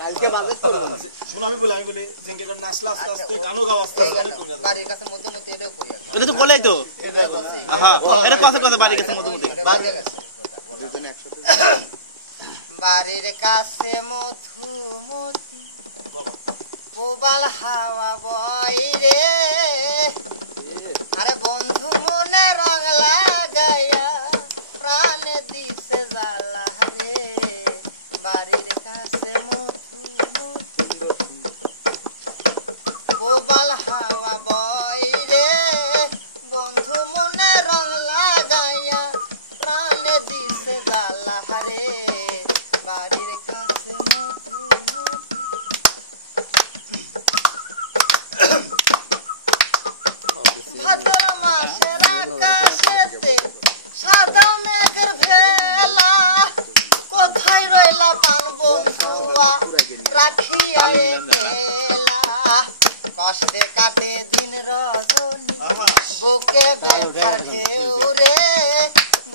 কালকে বাজেট করব না শুনো আমি বলি জিঙ্কে করে নাচলা আস্তে আস্তে গানও গাও আস্তে বাড়ির কাছে মতে মতে এটাও কই এটা তো বলেই তো হ্যাঁ এটা কথা কথা বাড়ির কাছে মতো মতো বাড়ির কাছে দুজনে একসাথে বাড়ির কাছে মধুমতি মোবাইল হাওয়া বয় রে আরে বন্ধু মনে রং লাগাইয়া প্রাণ দিছে জ্বালা রে বাড়ির কাছে মধুমতি মোবাইল হাওয়া বয় রে বন্ধু মনে রং লাগাইয়া প্রাণ দিছে জ্বালা রে বাড়ির কাছে ভাদ্র মাসের আকাশেতে সাদা মেঘের ভেলা কোথায় রইলা পান বন্ধুয়া রাখিয়া একলা কষ্টে কাটে দিন রজনী বুকে ব্যথার ঢেউ রে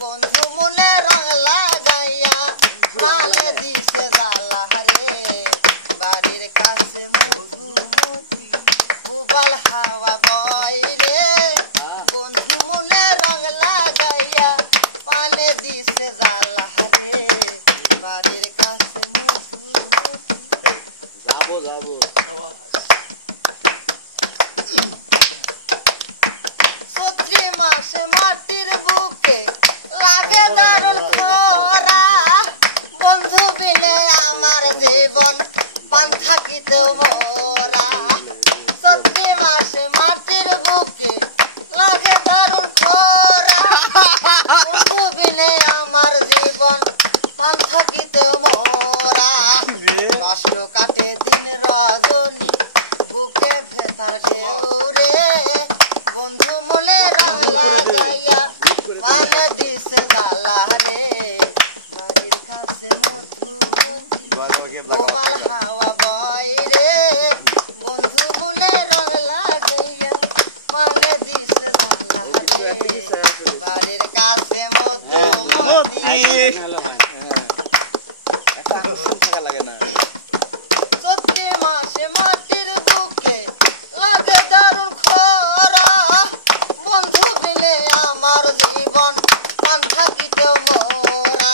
বন্ধু মনে রং লাগাইয়া প্রাণে দিছে জ্বালা রে বাড়ির কাছে মধুমতি উবাল হাওয়া বয় রে বন্ধু মনে রং লাগাইয়া প্রাণে দিছে জ্বালা রে বাড়ির কাছে যাবো যাবো চৈত্র মাসে মাটির বুকে লাগে দারুণ খরা বন্ধু বিনে আমার জীবন পান থাকিতেও মরা চৈত্র মাসে মাটির বুকে লাগে দারুণ খরা বন্ধু বিনে আমার জীবন পান থাকিতেও মরা কষ্ট কাটে দিন রজনী বুকে ভেতার ঢেউ রে বন্ধু মনে রং লাগাইয়া প্রাণ দিছে জ্বালা রে বাড়ির কাছে মধুমতি মোবাইল হাওয়া বয় রে বন্ধু মনে রং লাগাইয়া প্রাণ দিছে জ্বালা রে বাড়ির কাছে মধুমতি একটা আনুষ্ঠান থাকা লাগে না চৈত্র মাসে মাটির বুকে লাগে দারুণ খরা বন্ধু বিলে আমার জীবন পান থাকিতেও মরা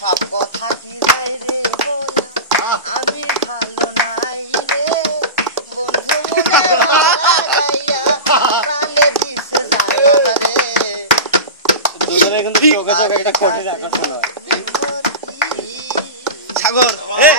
সব কথা কি যাই রে বলে আমি ভালো নাই রে বন্ধু মনে লাগাইয়া প্রাণে দিছে জ্বালা রে দুজনে কিন্তু চোখে চোখে একটা কঠিন আকর্ষণ হয় সাগর এ